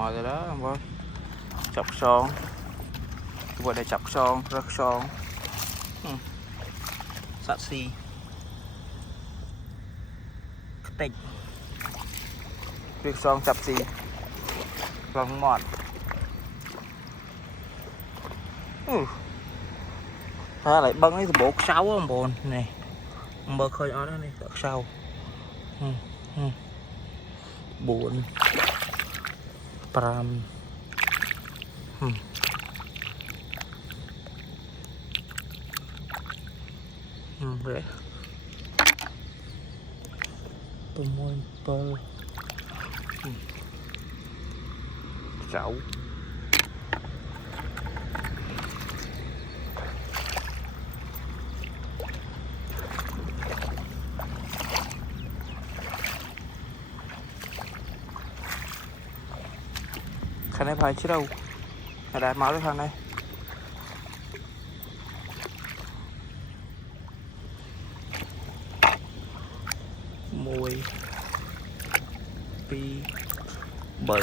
mỏi rồi đó ông ơi. Chọc son vừa để chọc son rất son. Sát xi tích việc son chập xi vòng mọt. Lại băng ấy thì bộ sáu ông bồn này bơ khơi ở đó này sau 4 5 vậy tôi mua bơ 6 khăn này phải chứ đâu đạt máu được khăn này mùi pi 7